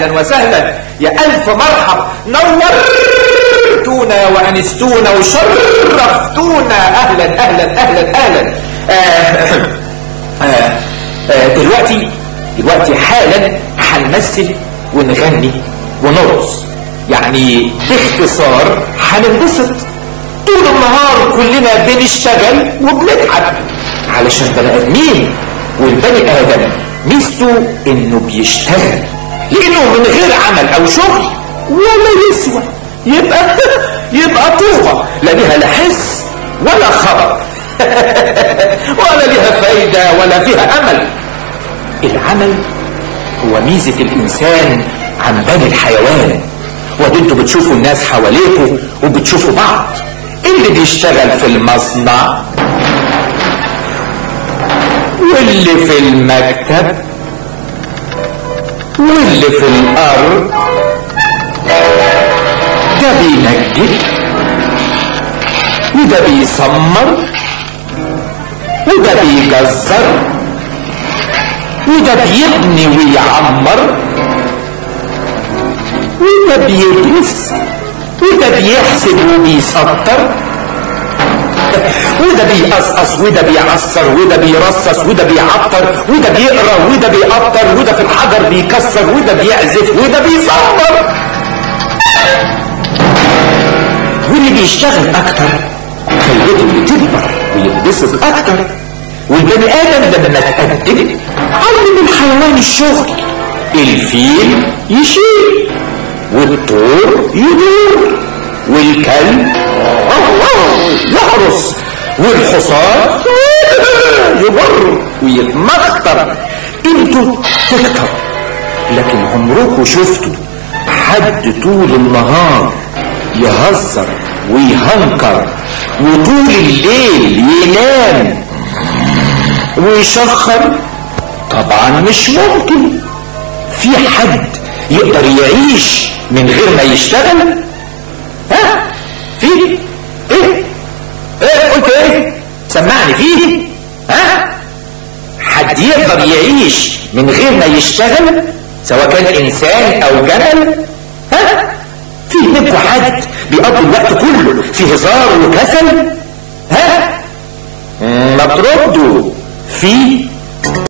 اهلا وسهلا، يا الف مرحب، نورتونا وانستونا وشرفتونا. اهلا اهلا اهلا اهلا. دلوقتي حالا هنمثل ونغني ونرقص، يعني باختصار هننبسط. طول النهار كلنا بنشتغل وبنتعب علشان بني ادمين، والبني ادم ميزته انه بيشتغل، لانه من غير عمل او شغل ولا يسوى، يبقى طوبة لا ليها لا حس ولا خبر ولا ليها فايدة ولا فيها امل. العمل هو ميزة الانسان عن بني الحيوان. وانتوا بتشوفوا الناس حواليكوا وبتشوفوا بعض، اللي بيشتغل في المصنع واللي في المكتب واللي في الارض، ده بينجد وده بيسمر وده بيجزر وده بيبني ويعمر وده بيدرس وده بيحسب وبيسطر وده بيقصقص وده بيعصر وده بيرصص وده بيعطر وده بيقرا وده بيقطر وده في الحجر بيكسر وده بيعزف وده بيصور. واللي بيشتغل اكتر خليته بتكبر ويتبسط اكتر. والبني ادم لما تقدم علم الحيوان الشغل، الفيل يشيل والطور يدور والكلب يحرس والحصان يبر ويتمخطر. انتوا تكتر، لكن عمركم شفتوا حد طول النهار يهزر ويهنكر وطول الليل ينام ويشخر؟ طبعا مش ممكن. في حد يقدر يعيش من غير ما يشتغل؟ ها؟ في ايه قلت ايه؟ سمعني. فيه ها حد يقدر يعيش من غير ما يشتغل، سواء كان انسان او جمل؟ ها؟ في منكم حد بيقضي الوقت كله في هزار وكسل؟ ها؟ ما تردوا. في